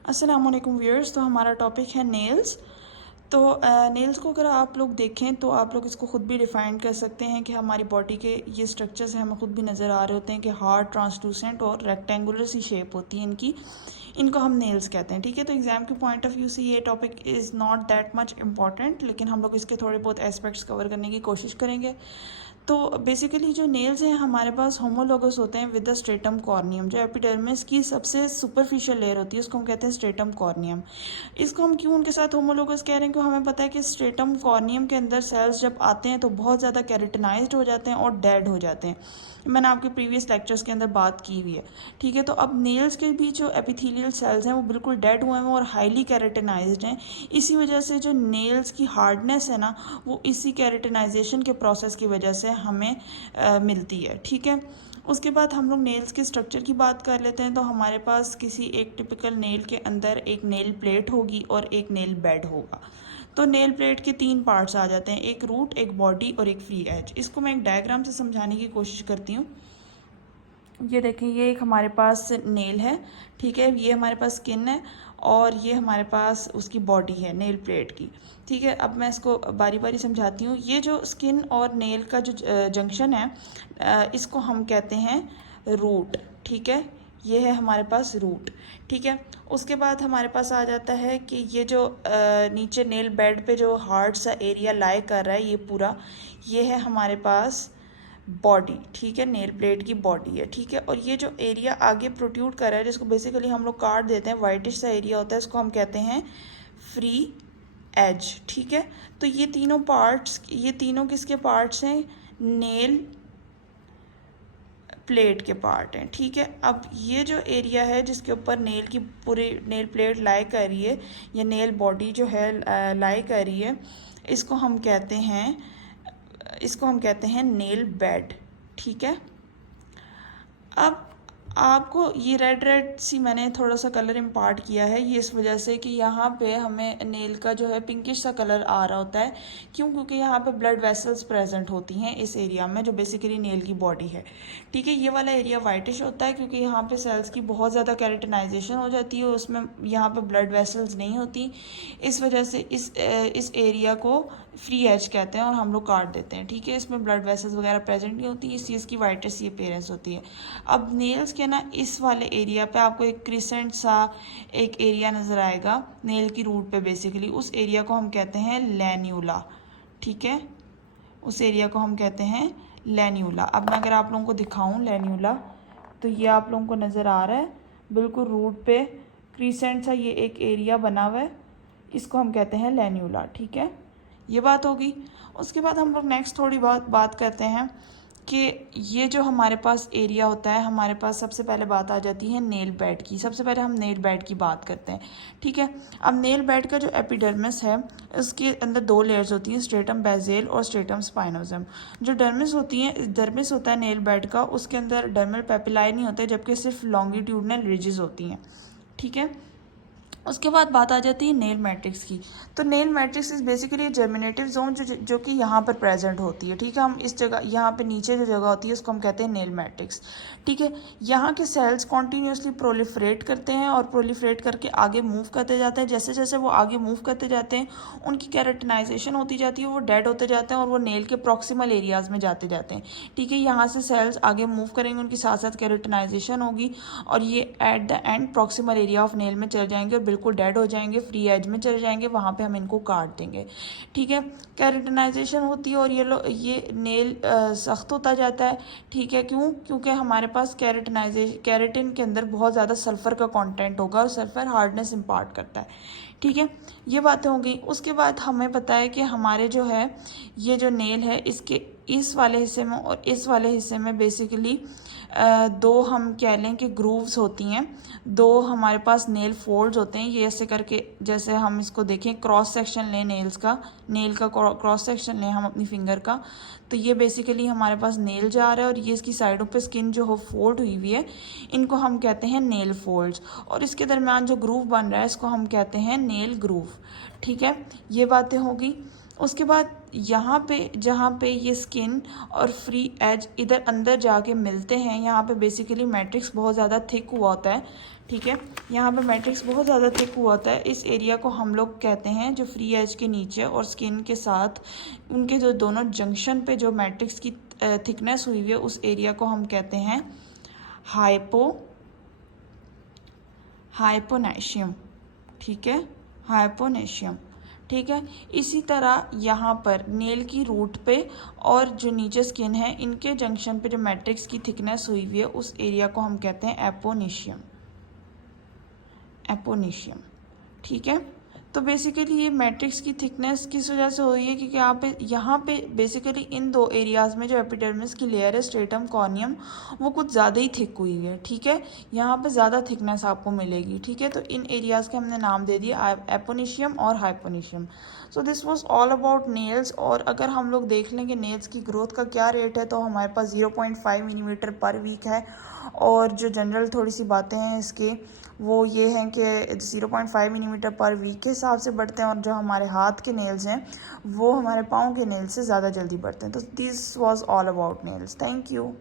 अस्सलाम वालेकुम व्यूअर्स। तो हमारा टॉपिक है नेल्स। तो नेल्स को अगर आप लोग देखें तो आप लोग इसको ख़ुद भी डिफ़ाइन कर सकते हैं कि हमारी बॉडी के ये स्ट्रक्चर्स हैं, हमें ख़ुद भी नज़र आ रहे होते हैं कि हार्ड, ट्रांसलूसेंट और रेक्टेंगुलर सी शेप होती है इनकी। इनको हम नेल्स कहते हैं, ठीक है। तो एग्ज़ाम के पॉइंट ऑफ व्यू से ये topic is not that much important, लेकिन हम लोग इसके थोड़े बहुत एस्पेक्ट्स कवर करने की कोशिश करेंगे। तो बेसिकली जो नेल्स हैं हमारे पास होमोलोगस होते हैं विद द स्ट्रेटम कॉर्नियम। जो एपिडर्मिस की सबसे सुपरफिशियल लेयर होती है उसको हम कहते हैं स्ट्रेटम कॉर्नियम। इसको हम क्यों उनके साथ होमोलोगस कह रहे हैं, क्योंकि हमें पता है कि स्ट्रेटम कॉर्नियम के अंदर सेल्स जब आते हैं तो बहुत ज़्यादा कैरेटिनाइज्ड हो जाते हैं और डेड हो जाते हैं। मैंने आपके प्रीवियस लेक्चर्स के अंदर बात की हुई है, ठीक है। तो अब नेल्स के भी जो एपिथेलियल सेल्स हैं वो बिल्कुल डेड हुए हैं और हाईली कैरेटिनाइज्ड हैं। इसी वजह से जो नेल्स की हार्डनेस है ना, वो इसी कैरेटिनाइजेशन के प्रोसेस की वजह से हमें मिलती है, ठीक है। उसके बाद हम लोग नेल्स के स्ट्रक्चर की बात कर लेते हैं। तो हमारे पास किसी एक टिपिकल नेल के अंदर एक नेल प्लेट होगी और एक नेल बेड होगा। तो नेल प्लेट के 3 पार्ट्स आ जाते हैं, एक रूट, एक बॉडी और एक फ्री एज। इसको मैं एक डायग्राम से समझाने की कोशिश करती हूँ। ये देखें, ये एक हमारे पास नेल है, ठीक है। ये हमारे पास स्किन है और ये हमारे पास उसकी बॉडी है नेल प्लेट की, ठीक है। अब मैं इसको बारी बारी समझाती हूँ। ये जो स्किन और नेल का जो जंक्शन है इसको हम कहते हैं रूट, ठीक है। ये है हमारे पास रूट, ठीक है। उसके बाद हमारे पास आ जाता है कि ये जो नीचे नेल बेड पे जो हार्ड सा एरिया लाई कर रहा है ये पूरा, ये है हमारे पास बॉडी, ठीक है। नेल प्लेट की बॉडी है, ठीक है। और ये जो एरिया आगे प्रोट्यूड कर रहा है जिसको बेसिकली हम लोग काट देते हैं, वाइटिश सा एरिया होता है, इसको हम कहते हैं फ्री एज, ठीक है। तो ये तीनों पार्ट्स, ये तीनों किसके पार्ट्स हैं? नेल प्लेट के पार्ट हैं, ठीक है। अब ये जो एरिया है जिसके ऊपर नेल की पूरी नेल प्लेट लाई कर रही है या नेल बॉडी जो है लाई कर रही है, इसको हम कहते हैं नेल बेड, ठीक है। अब आपको ये रेड रेड सी मैंने थोड़ा सा कलर इम्पार्ट किया है, ये इस वजह से कि यहाँ पे हमें नेल का जो है पिंकिश सा कलर आ रहा होता है। क्यों? क्योंकि यहाँ पे ब्लड वेसल्स प्रेजेंट होती हैं इस एरिया में जो बेसिकली नेल की बॉडी है, ठीक है। ये वाला एरिया वाइटिश होता है क्योंकि यहाँ पे सेल्स की बहुत ज़्यादा कैरेटिनाइजेशन हो जाती है, उसमें यहाँ पे ब्लड वेसल्स नहीं होती। इस वजह से इस एरिया को फ्री एज कहते हैं और हम लोग काट देते हैं, ठीक है। इसमें ब्लड वेसल्स वगैरह प्रेजेंट नहीं होती, इस चीज़ की वाइटिश सी अपीयरेंस होती है। अब नेल्स के ना इस वाले एरिया पे आपको एक क्रिसेंट सा एक एरिया नज़र आएगा नेल की रूट पे, बेसिकली उस एरिया को हम कहते हैं लैन्यूला, ठीक है। उस एरिया को हम कहते हैं लैन्यूला। अब मैं अगर आप लोगों को दिखाऊं लैन्यूला, तो ये आप लोगों को नज़र आ रहा है बिल्कुल रूट पे क्रिसेंट सा ये एक एरिया बना हुआ है, इसको हम कहते हैं लैन्यूला, ठीक है। ये बात होगी। उसके बाद हम लोग नेक्स्ट थोड़ी बात करते हैं कि ये जो हमारे पास एरिया होता है, हमारे पास सबसे पहले बात आ जाती है नेल बेड की। सबसे पहले हम नेल बेड की बात करते हैं, ठीक है। अब नेल बेड का जो एपिडर्मिस है उसके अंदर 2 लेयर्स होती हैं, स्ट्रेटम बेसेल और स्ट्रेटम स्पाइनोसम। जो डर्मिस होती है, डर्मिस होता है नेल बेड का, उसके अंदर डर्मल पेपिलाई नहीं होते, जबकि सिर्फ लॉन्गिट्यूडनल रिजेस होती हैं, ठीक है। उसके बाद बात आ जाती है नेल मैट्रिक्स की। तो nail matrix is basically germinative zone जो कि यहाँ पर प्रेजेंट होती है, ठीक है। हम इस जगह यहाँ पे नीचे जो जगह होती है उसको हम कहते हैं नेल मैट्रिक्स, ठीक है। यहाँ के सेल्स कॉन्टीन्यूसली प्रोलिफरेट करते हैं और प्रोलिफरेट करके आगे मूव करते जाते हैं। जैसे जैसे वो आगे मूव करते जाते हैं उनकी कैरेटिनाइजेशन होती जाती है, वो डेड होते जाते हैं और वो नेल के प्रॉक्सिमल एरियाज़ में जाते जाते हैं, ठीक है। यहाँ से सेल्स आगे मूव करेंगे, उनकी साथ साथ कैरेटिनाइजेशन होगी और ये at the end proximal area of nail में चल जाएंगे और बिल्कुल डेड हो जाएंगे, फ्री एज में चले जाएंगे, वहाँ पे हम इनको काट देंगे, ठीक है। कैरेटिनाइजेशन होती है और ये नेल सख्त होता जाता है, ठीक है। क्यों? क्योंकि हमारे पास कैरेटिन के अंदर बहुत ज़्यादा सल्फ़र का कंटेंट होगा और सल्फ़र हार्डनेस इम्पार्ट करता है, ठीक है। ये बातें हो गई। उसके बाद हमें पता है कि हमारे जो है ये जो नेल है इसके इस वाले हिस्से में और इस वाले हिस्से में बेसिकली 2 हम कह लें कि ग्रूव्स होती हैं, 2 हमारे पास नेल फोल्ड्स होते हैं। ये ऐसे करके, जैसे हम इसको देखें, क्रॉस सेक्शन लें नेल का क्रॉस सेक्शन लें हम अपनी फिंगर का, तो ये बेसिकली हमारे पास नेल जा रहा है और ये इसकी साइडों पे स्किन जो हो फोल्ड हुई हुई है, इनको हम कहते हैं नेल फोल्ड्स। और इसके दरमियान जो ग्रूव बन रहा है इसको हम कहते हैं नेल ग्रूव, ठीक है। ये बातें होगी। उसके बाद यहाँ पे जहाँ पे ये स्किन और फ्री एज इधर अंदर जाके मिलते हैं, यहाँ पे बेसिकली मैट्रिक्स बहुत ज़्यादा थिक हुआ होता है, ठीक है। यहाँ पे मैट्रिक्स बहुत ज़्यादा थिक हुआ होता है। इस एरिया को हम लोग कहते हैं, जो फ्री एज के नीचे और स्किन के साथ उनके जो दोनों जंक्शन पे जो मैट्रिक्स की थिकनेस हुई हुई है, उस एरिया को हम कहते हैं हाइपोनेशियम, ठीक है, हाइपोनेशियम, ठीक है। इसी तरह यहाँ पर नेल की रूट पे और जो नीचे स्किन है, इनके जंक्शन पे जो मैट्रिक्स की थिकनेस हुई हुई है, उस एरिया को हम कहते हैं एपोनेशियम, एपोनेशियम, ठीक है। तो बेसिकली ये मैट्रिक्स की थिकनेस किस वजह से हुई है, क्योंकि यहाँ पे बेसिकली इन दो एरियाज़ में जो एपिडर्मिस की लेयर है, स्ट्रेटम कॉर्नियम, वो कुछ ज़्यादा ही थिक हुई है, ठीक है। यहाँ पे ज़्यादा थिकनेस आपको मिलेगी, ठीक है। तो इन एरियाज़ के हमने नाम दे दिए एपोनेशियम और hyponychium. So this was all about nails. और अगर हम लोग देख लेंगे नेल्स की ग्रोथ का क्या रेट है, तो हमारे पास 0.5 मिलीमीटर पर वीक है। और जो जनरल थोड़ी सी बातें हैं इसके, वो ये हैं कि 0.5 मिलीमीटर पर वीक के हिसाब से बढ़ते हैं, और जो हमारे हाथ के नेल्स हैं वो हमारे पाँव के नेल्स से ज़्यादा जल्दी बढ़ते हैं। तो this was all about nails. Thank you.